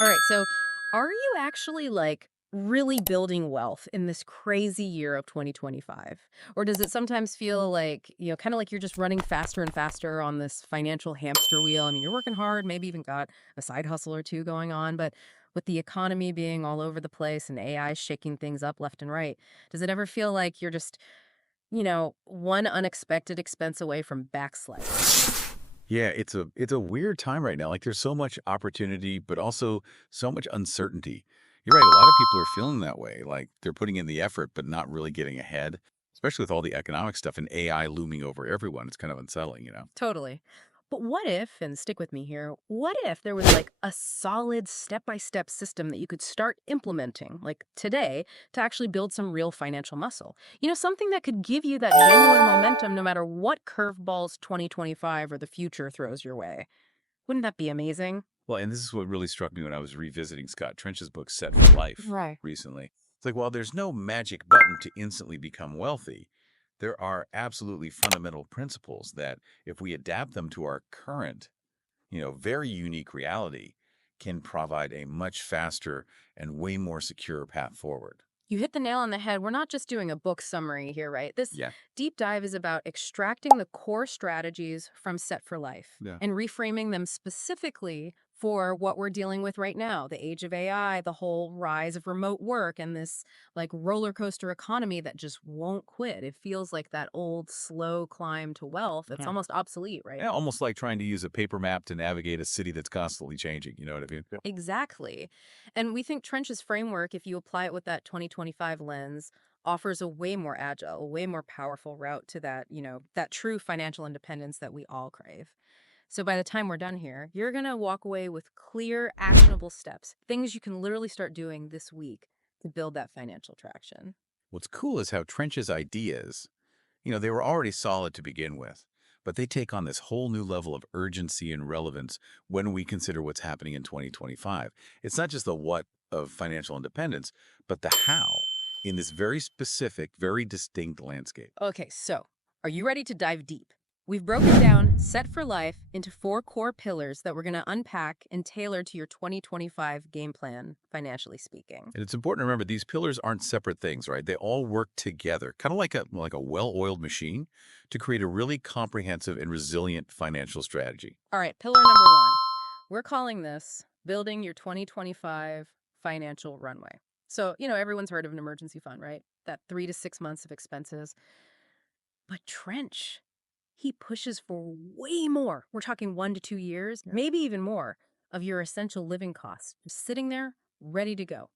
All right, so are you actually really building wealth in this crazy year of 2025? Or does it sometimes feel like, kind of like you're just running faster and faster on this financial hamster wheel? I mean, you're working hard, maybe even got a side hustle or two going on, but with the economy being all over the place and AI shaking things up left and right, does it ever feel like you're just, one unexpected expense away from backsliding? Yeah, it's a weird time right now. Like there's so much opportunity, but also so much uncertainty. You're right. A lot of people are feeling that way. Like they're putting in the effort, but not really getting ahead, especially with all the economic stuff and AI looming over everyone. It's kind of unsettling. Totally. But what if, and stick with me here, what if there was like a solid step-by-step system that you could start implementing, like today, to actually build some real financial muscle? Something that could give you that genuine momentum no matter what curveballs 2025 or the future throws your way. Wouldn't that be amazing? Well, and this is what really struck me when I was revisiting Scott Trench's book, Set for Life, Right. recently. It's like, while there's no magic button to instantly become wealthy, there are absolutely fundamental principles that, if we adapt them to our current very unique reality, can provide a much faster and way more secure path forward. You hit the nail on the head. We're not just doing a book summary here, right? This Yeah. deep dive is about extracting the core strategies from Set for Life Yeah. and reframing them specifically for what we're dealing with right now, the age of AI, the whole rise of remote work, and this roller coaster economy that just won't quit. It feels like that old slow climb to wealth. It's Yeah. almost obsolete, right? Yeah, almost like trying to use a paper map to navigate a city that's constantly changing. You know what I mean? Yeah. Exactly. And we think Trench's framework, if you apply it with that 2025 lens, offers a way more agile, a way more powerful route to that, that true financial independence that we all crave. So by the time we're done here, you're going to walk away with clear, actionable steps, things you can literally start doing this week to build that financial traction. What's cool is how Trench's ideas, they were already solid to begin with, but they take on this whole new level of urgency and relevance when we consider what's happening in 2025. It's not just the what of financial independence, but the how in this very specific, very distinct landscape. Okay, so are you ready to dive deep? We've broken down Set for Life into four core pillars that we're going to unpack and tailor to your 2025 game plan, financially speaking. And it's important to remember these pillars aren't separate things, right? They all work together, kind of like a well-oiled machine, to create a really comprehensive and resilient financial strategy. All right, pillar number one. We're calling this Building Your 2025 Financial Runway. So, everyone's heard of an emergency fund, right? That 3 to 6 months of expenses. But Trench, he pushes for way more. We're talking 1 to 2 years, Yeah. maybe even more, of your essential living costs, just sitting there, ready to go,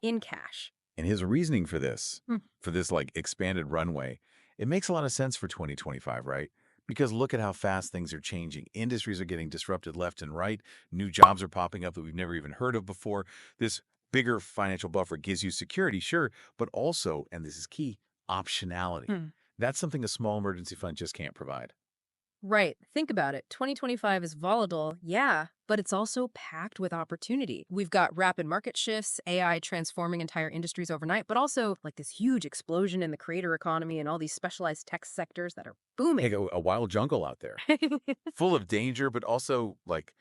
in cash. And his reasoning for Hmm. this like expanded runway, it makes a lot of sense for 2025, right? Because look at how fast things are changing. Industries are getting disrupted left and right. New jobs are popping up that we've never even heard of before. This bigger financial buffer gives you security, sure, but also, and this is key, optionality. Hmm. That's something a small emergency fund just can't provide. Right. Think about it. 2025 is volatile, yeah, but it's also packed with opportunity. We've got rapid market shifts, AI transforming entire industries overnight, but also like this huge explosion in the creator economy and all these specialized tech sectors that are Hey, booming. a wild jungle out there, full of danger, but also like,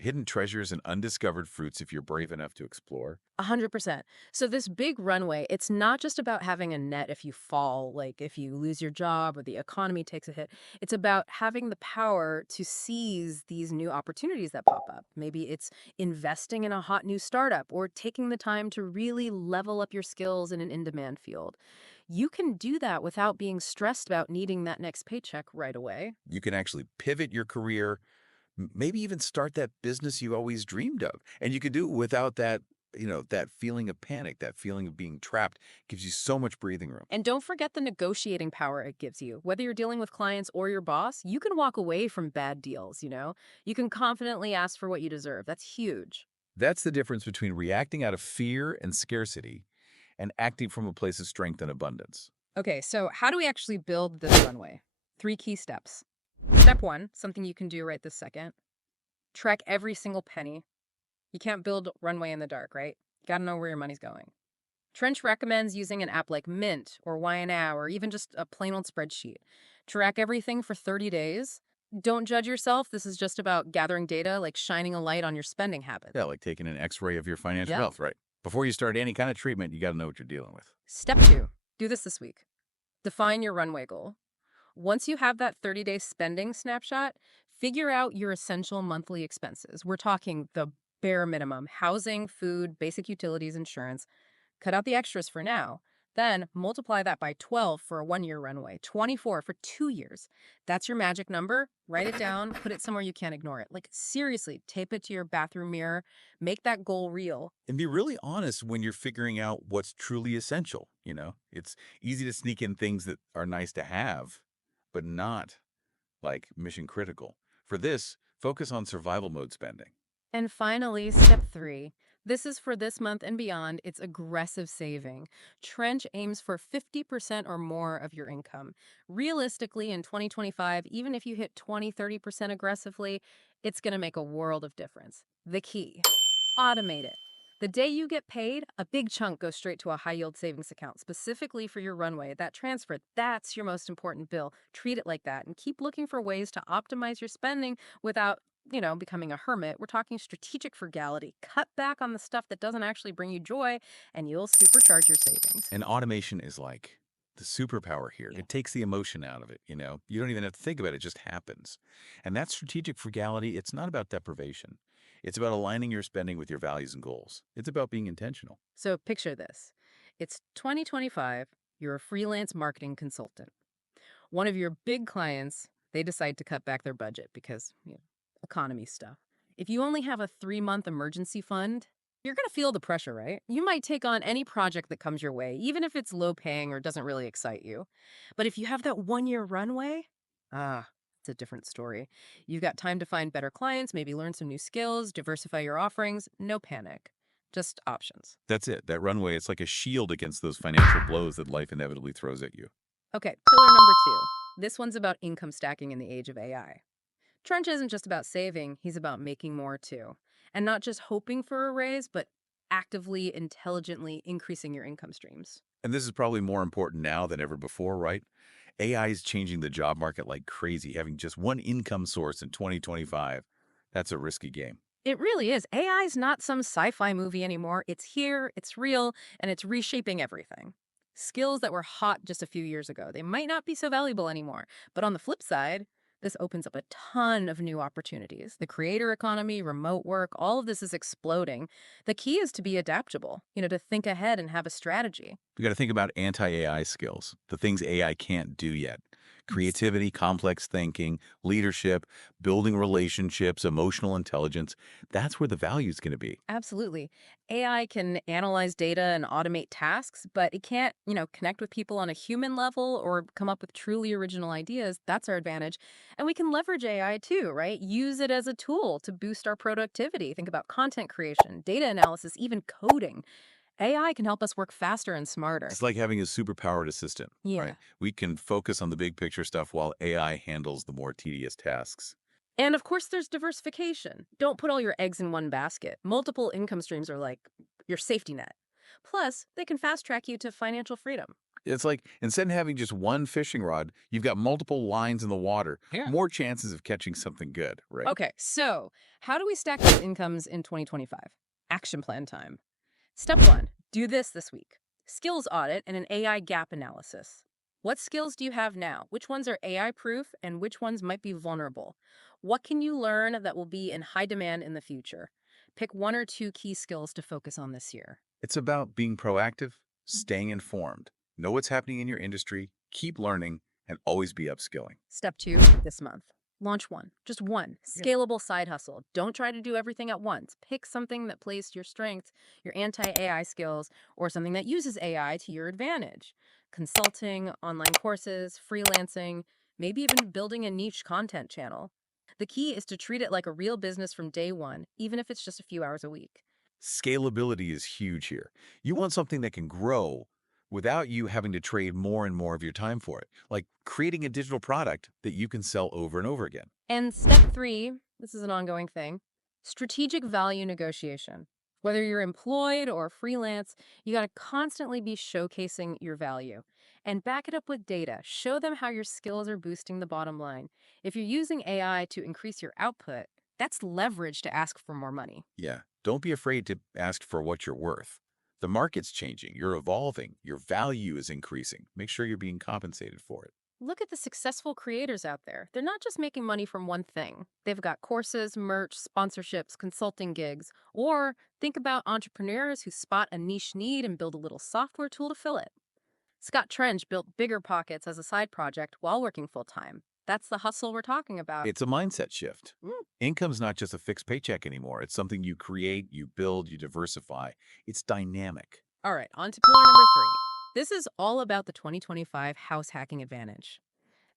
hidden treasures and undiscovered fruits if you're brave enough to explore. 100%. So this big runway, it's not just about having a net if you fall, like if you lose your job or the economy takes a hit. It's about having the power to seize these new opportunities that pop up. Maybe it's investing in a hot new startup or taking the time to really level up your skills in an in-demand field. You can do that without being stressed about needing that next paycheck right away. You can actually pivot your career, maybe even start that business you always dreamed of. And you can do it without that feeling of panic, that feeling of being trapped. Gives you so much breathing room. And don't forget the negotiating power it gives you. Whether you're dealing with clients or your boss, you can walk away from bad deals. You can confidently ask for what you deserve. That's huge. That's the difference between reacting out of fear and scarcity and acting from a place of strength and abundance. Okay, so how do we actually build this runway? Three key steps. Step one, something you can do right this second. Track every single penny. You can't build runway in the dark, right? You gotta know where your money's going. Trench recommends using an app like Mint or YNAB or even just a plain old spreadsheet. Track everything for 30 days. Don't judge yourself. This is just about gathering data, like shining a light on your spending habits. Yeah, like taking an x-ray of your financial Yep. health, right? Before you start any kind of treatment, you got to know what you're dealing with. Step two, do this week. Define your runway goal. Once you have that 30-day spending snapshot, figure out your essential monthly expenses. We're talking the bare minimum: housing, food, basic utilities, insurance. Cut out the extras for now. Then multiply that by 12 for a 1 year runway, 24 for 2 years. That's your magic number. Write it down, put it somewhere you can't ignore it. Like, seriously, tape it to your bathroom mirror, make that goal real. And be really honest when you're figuring out what's truly essential, It's easy to sneak in things that are nice to have, but not like mission critical. For this, focus on survival mode spending. And finally, step three. This is for this month and beyond. It's aggressive saving. Trench aims for 50% or more of your income. Realistically, in 2025, even if you hit 20-30% aggressively, it's going to make a world of difference. The key: automate it. The day you get paid, a big chunk goes straight to a high yield savings account, specifically for your runway. That transfer, that's your most important bill. Treat it like that and keep looking for ways to optimize your spending without becoming a hermit. We're talking strategic frugality. Cut back on the stuff that doesn't actually bring you joy, and you'll supercharge your savings. And automation is like the superpower here. Yeah. It takes the emotion out of it. You don't even have to think about it, it just happens. And that strategic frugality, it's not about deprivation. It's about aligning your spending with your values and goals. It's about being intentional. So picture this. It's 2025. You're a freelance marketing consultant. One of your big clients, they decide to cut back their budget because, economy stuff. If you only have a 3-month emergency fund, you're going to feel the pressure, right? You might take on any project that comes your way, even if it's low paying or doesn't really excite you. But if you have that 1 year runway, it's a different story. You've got time to find better clients, maybe learn some new skills, diversify your offerings. No panic, just options. That's it. That runway, it's like a shield against those financial blows that life inevitably throws at you. Okay, pillar number two. This one's about income stacking in the age of AI. Trench isn't just about saving, he's about making more too. And not just hoping for a raise, but actively, intelligently increasing your income streams. And this is probably more important now than ever before, right? AI is changing the job market like crazy. Having just one income source in 2025, that's a risky game. It really is. AI is not some sci fi movie anymore. It's here, it's real, and it's reshaping everything. Skills that were hot just a few years ago, they might not be so valuable anymore. But on the flip side, this opens up a ton of new opportunities. The creator economy, remote work, all of this is exploding. The key is to be adaptable, to think ahead and have a strategy. We got to think about anti-AI skills, the things AI can't do yet. Creativity, complex thinking, leadership, building relationships, emotional intelligence. That's where the value is going to be. Absolutely. AI can analyze data and automate tasks, but it can't, connect with people on a human level or come up with truly original ideas. That's our advantage. And we can leverage AI too, right? Use it as a tool to boost our productivity. Think about content creation, data analysis, even coding. AI can help us work faster and smarter. It's like having a superpowered assistant, right? Yeah. We can focus on the big picture stuff while AI handles the more tedious tasks. And of course, there's diversification. Don't put all your eggs in one basket. Multiple income streams are like your safety net. Plus, they can fast track you to financial freedom. It's like instead of having just one fishing rod, you've got multiple lines in the water, Yeah. more chances of catching something good, right? Okay, so how do we stack these incomes in 2025? Action plan time. Step one, do this week. Skills audit and an AI gap analysis. What skills do you have now? Which ones are AI proof and which ones might be vulnerable? What can you learn that will be in high demand in the future? Pick one or two key skills to focus on this year. It's about being proactive, staying informed, know what's happening in your industry, keep learning, and always be upskilling. Step two, this month. Launch one, just one Yeah. scalable side hustle. Don't try to do everything at once. Pick something that plays to your strengths, your anti AI skills, or something that uses AI to your advantage. Consulting, online courses, freelancing, maybe even building a niche content channel. The key is to treat it like a real business from day one, even if it's just a few hours a week. Scalability is huge here. You want something that can grow without you having to trade more and more of your time for it, like creating a digital product that you can sell over and over again. And step three, this is an ongoing thing: strategic value negotiation. Whether you're employed or freelance, you got to constantly be showcasing your value. And back it up with data. Show them how your skills are boosting the bottom line. If you're using AI to increase your output, that's leverage to ask for more money. Yeah, don't be afraid to ask for what you're worth. The market's changing, you're evolving, your value is increasing. Make sure you're being compensated for it. Look at the successful creators out there. They're not just making money from one thing. They've got courses, merch, sponsorships, consulting gigs. Or think about entrepreneurs who spot a niche need and build a little software tool to fill it. Scott Trench built Bigger Pockets as a side project while working full time. That's the hustle we're talking about. It's a mindset shift. Mm. Income's not just a fixed paycheck anymore. It's something you create, you build, you diversify. It's dynamic. All right, on to pillar number three. This is all about the 2025 house hacking advantage.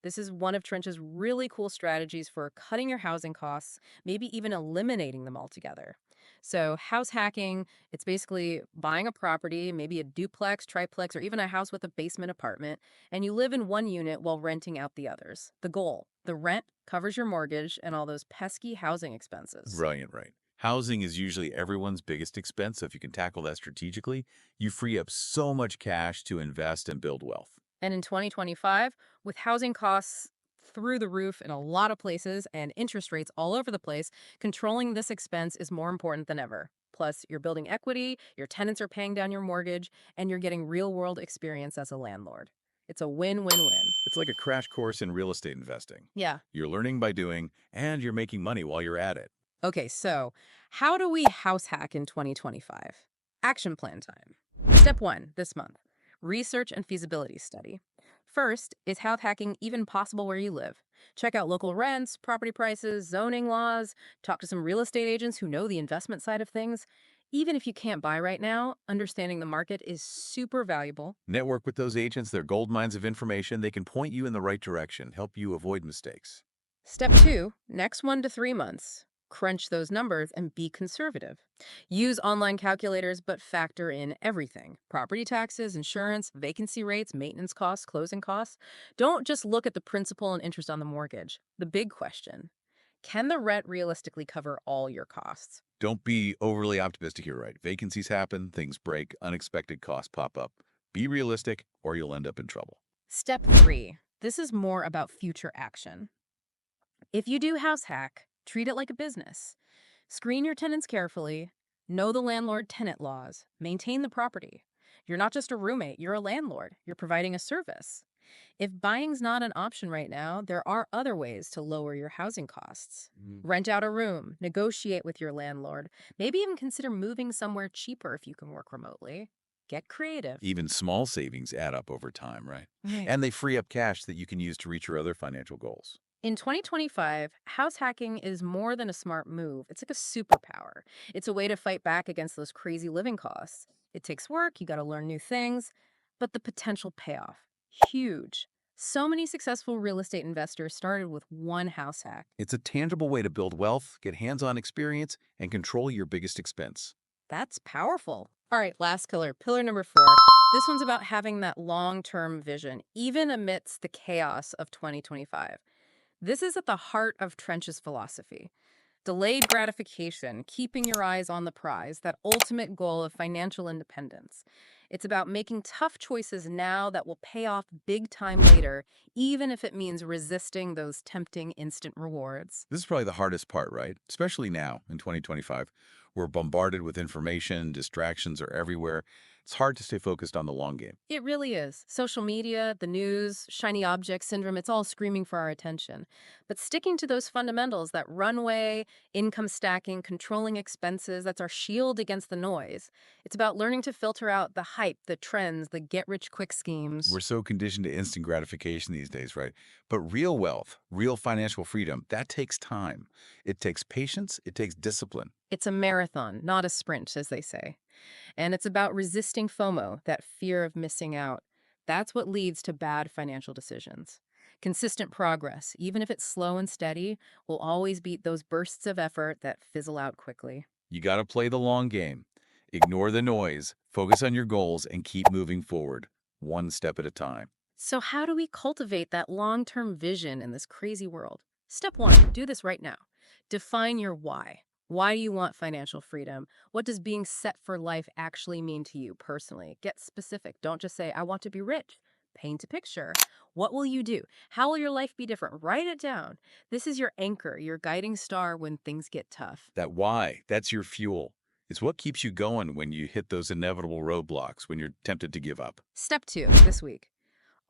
This is one of Trench's really cool strategies for cutting your housing costs, maybe even eliminating them altogether. So, house hacking, it's basically buying a property, maybe a duplex, triplex, or even a house with a basement apartment, and you live in one unit while renting out the others. The goal, the rent covers your mortgage and all those pesky housing expenses. Brilliant, right? Housing is usually everyone's biggest expense, so if you can tackle that strategically, you free up so much cash to invest and build wealth. And in 2025, with housing costs through the roof in a lot of places and interest rates all over the place, controlling this expense is more important than ever. Plus, you're building equity, your tenants are paying down your mortgage, and you're getting real world experience as a landlord. It's a win win win. It's like a crash course in real estate investing. Yeah. You're learning by doing, and you're making money while you're at it. Okay, so how do we house hack in 2025? Action plan time. Step one this month, research and feasibility study. First, is house hacking even possible where you live? Check out local rents, property prices, zoning laws, talk to some real estate agents who know the investment side of things. Even if you can't buy right now, understanding the market is super valuable. Network with those agents, they're gold mines of information. They can point you in the right direction, help you avoid mistakes. Step two, next 1 to 3 months. Crunch those numbers and be conservative. Use online calculators, but factor in everything: property taxes, insurance, vacancy rates, maintenance costs, closing costs. Don't just look at the principal and interest on the mortgage. The big question: can the rent realistically cover all your costs? Don't be overly optimistic here, right? Vacancies happen, things break, unexpected costs pop up. Be realistic or you'll end up in trouble. Step three, this is more about future action. If you do house hack, treat it like a business. Screen your tenants carefully, know the landlord tenant laws, maintain the property. You're not just a roommate, you're a landlord. You're providing a service. If buying's not an option right now, there are other ways to lower your housing costs. Rent out a room, negotiate with your landlord, maybe even consider moving somewhere cheaper if you can work remotely. Get creative. Even small savings add up over time, right? Right. And they free up cash that you can use to reach your other financial goals. In 2025, house hacking is more than a smart move. It's like a superpower. It's a way to fight back against those crazy living costs. It takes work, you got to learn new things, but the potential payoff, huge. So many successful real estate investors started with one house hack. It's a tangible way to build wealth, get hands-on experience, and control your biggest expense. That's powerful. All right, last pillar, pillar number four. This one's about having that long term vision, even amidst the chaos of 2025. This is at the heart of Trench's philosophy. Delayed gratification, keeping your eyes on the prize, that ultimate goal of financial independence. It's about making tough choices now that will pay off big time later, even if it means resisting those tempting instant rewards. This is probably the hardest part, right? Especially now in 2025. We're bombarded with information, distractions are everywhere. It's hard to stay focused on the long game. It really is. Social media, the news, shiny object syndrome, it's all screaming for our attention. But sticking to those fundamentals, that runway, income stacking, controlling expenses, that's our shield against the noise. It's about learning to filter out the hype, the trends, the get rich quick We're schemes. so conditioned to instant gratification these days, right? But real wealth, real financial freedom, that takes time. It takes patience, it takes discipline. It's a marathon, not a sprint, as they say. And it's about resisting FOMO, that fear of missing out. That's what leads to bad financial decisions. Consistent progress, even if it's slow and steady, will always beat those bursts of effort that fizzle out quickly. You got to play the long game. Ignore the noise, focus on your goals, and keep moving forward, one step at a time. So, how do we cultivate that long term vision in this crazy world? Step one, do this right now. Define your why. Why do you want financial freedom? What does being set for life actually mean to you personally? Get specific. Don't just say, I want to be rich. Paint a picture. What will you do? How will your life be different? Write it down. This is your anchor, your guiding star when things get tough. That why, that's your fuel. It's what keeps you going when you hit those inevitable roadblocks, when you're tempted to give up. Step 2 this week.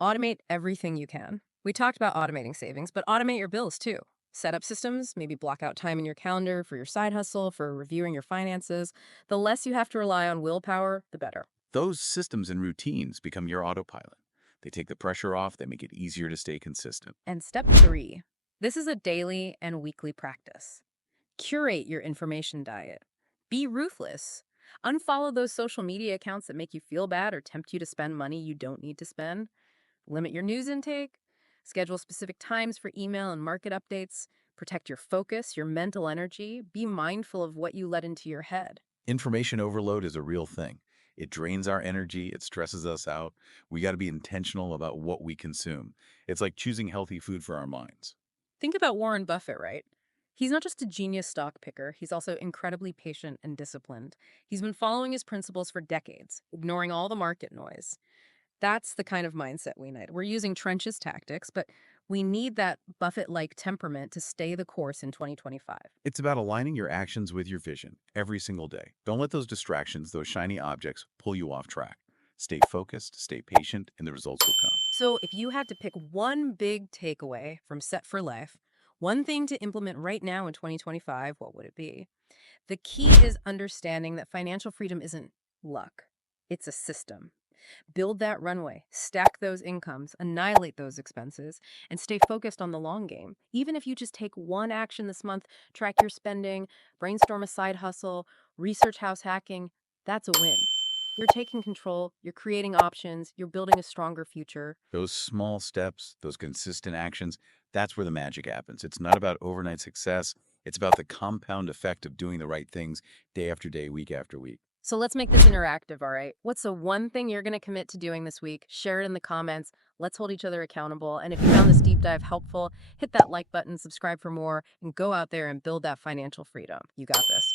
Automate everything you can. We talked about automating savings, but automate your bills too. Set up systems, maybe block out time in your calendar for your side hustle, for reviewing your finances. The less you have to rely on willpower, the better. Those systems and routines become your autopilot. They take the pressure off, they make it easier to stay consistent. And step 3, this is a daily and weekly practice. Curate your information diet. Be ruthless. Unfollow those social media accounts that make you feel bad or tempt you to spend money you don't need to spend. Limit your news intake. Schedule specific times for email and market updates. Protect your focus, your mental energy. Be mindful of what you let into your head. Information overload is a real thing. It drains our energy, it stresses us out. We got to be intentional about what we consume. It's like choosing healthy food for our minds. Think about Warren Buffett, right? He's not just a genius stock picker, he's also incredibly patient and disciplined. He's been following his principles for decades, ignoring all the market noise. That's the kind of mindset we need. We're using trenches tactics, but we need that Buffett-like temperament to stay the course in 2025. It's about aligning your actions with your vision every single day. Don't let those distractions, those shiny objects, pull you off track. Stay focused, stay patient, and the results will come. So if you had to pick one big takeaway from Set for Life, one thing to implement right now in 2025, what would it be? The key is understanding that financial freedom isn't luck. It's a system. Build that runway, stack those incomes, annihilate those expenses, and stay focused on the long game. Even if you just take one action this month, track your spending, brainstorm a side hustle, research house hacking, that's a win. You're taking control, you're creating options, you're building a stronger future. Those small steps, those consistent actions, that's where the magic happens. It's not about overnight success. It's about the compound effect of doing the right things day after day, week after week. So let's make this interactive, all right? What's the one thing you're going to commit to doing this week? Share it in the comments. Let's hold each other accountable. And if you found this deep dive helpful, hit that like button, subscribe for more, and go out there and build that financial freedom. You got this.